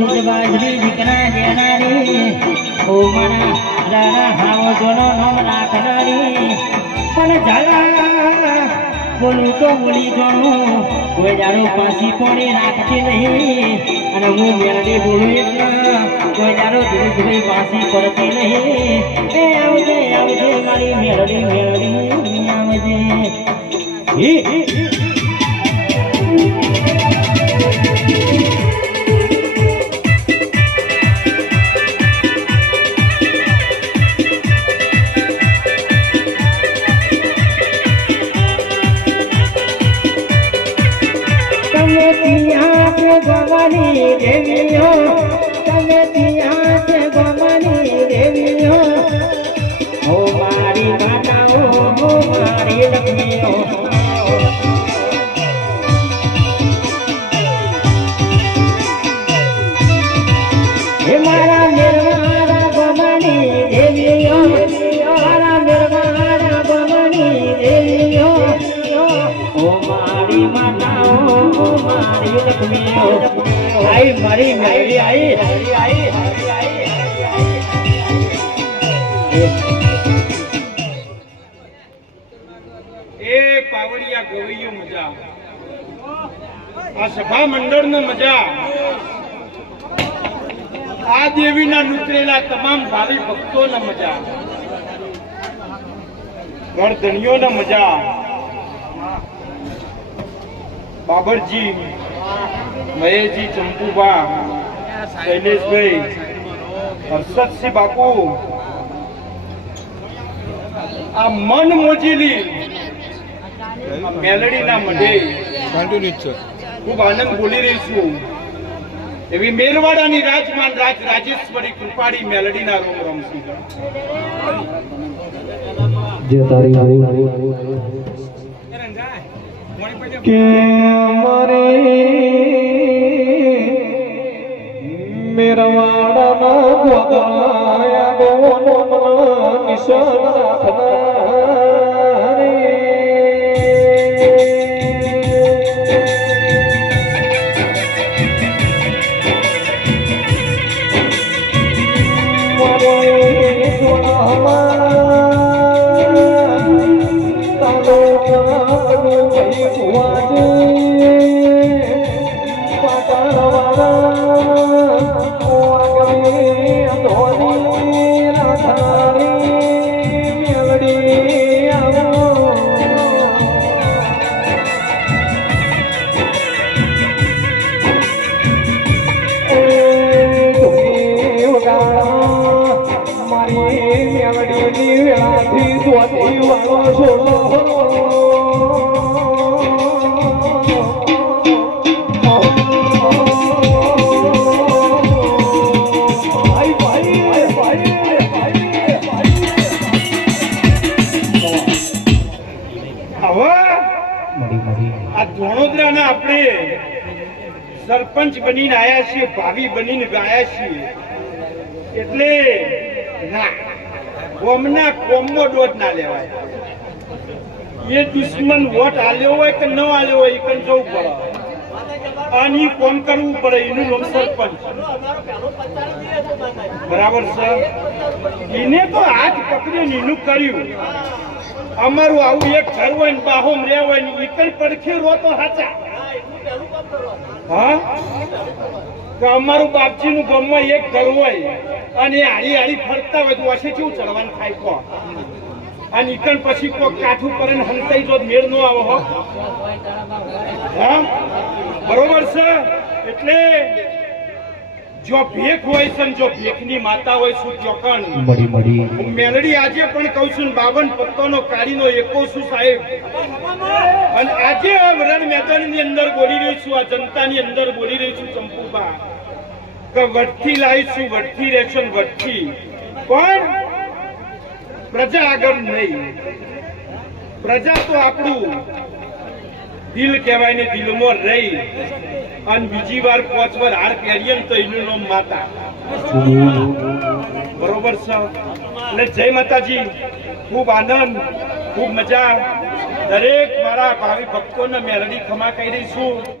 દૂધ બાજરી વિકના દેનારી ઓ મારા રાણા હાવો જોનો નામ રાખનારી પણ ઝાલા બોલું તો બોલી જાણું કોઈ દાડો પાછી કોણી રાખતી નહીં અને હું મેલડી બોલું એટલે કોઈ દાડો દિલભાઈ પાછી પડતી નહીં એ આવજે આવજે મારી મેલડી મેલડી આવજે ભવાની દેવીઓ તમે ત્યાં છે ભવાની દેવીઓ હો મારી માતાઓ હો મારી લક્ષ્મીઓ હે મારા નિર્મારા ભવાની દેવીઓ મારા નિર્મારા ભવાની દેવીઓ હો મારી માતાઓ હો મારી લક્ષ્મીઓ आई मरी मेरी आई ए पावड़िया गवैयो मजा आ सभा मंडल नो मजा आ देवी ना नुतरेला तमाम भावी भक्तों ना मजा गणधनियों ना मजा बाबरजी महेशजी चंपूबा शैलेषभाई हर्षदसिंह बापू आ मन मोजीली मेलडी ना मढे खूब आनंद बोली रही छू एवी मेरवाड़ा नी राजमान राजेश्वरी कृपाड़ी मेलडी ना रोम रोम के मरे मेरवाड़ा ना गोदाया गोनो निशान खनारे मरे सोना सरपंच बनीने आया छे भावी बनीने गाया छे એટલે ના કોમના કોમો ડોટ ના લેવાય એ દુશ્મન વોટ આલ્યો હોય કે ન આલ્યો હોય એ કન જવું પડે આની કોમ કરવું પડે એનું નામ સરપંચ બરાબર છે એને તો હાથ પકડીને એનું કર્યું અમારું આવું એક ઘર હોય ને બાહોમ રે હોય ને એકલ પડખે રો તો હાચા હા કે અમારું બાપજી નું ગામમાં એક ઘર હોય અને હારી હારી ફરતા હોય તો વસે કેવું ચડવાનું થાય કો અને ઈકણ પછી કોઈ કાઠું કરે ને હંતાઈ જો મેળ નો આવો હો હા બરોબર છે એટલે જો ભેખ હોય છે જો ભેખની માતા હોય શું ચોકણ મેલડી આજે પણ કહું છું 52 પત્તોનો કાળીનો એકો છું સાહેબ અને આજે આ રણ મેદાનની અંદર બોલી રહી છું આ જનતાની અંદર બોલી રહી છું ચંપુબા કે વટથી લાવીશું વટથી રહેશું વટથી પણ પ્રજા આગળ નહીં પ્રજા તો આપણું દિલ કહેવાય ને દિલમાં રહી અને બીજી વાર 5 વાર હાર પહેરીએ તો એનું નામ માતા બરોબર છે એટલે જય માતાજી ખૂબ આનંદ ખૂબ મજા દરેક મારા ભાવિ ભક્તોને મેલડી ખમા કહી રહી છું।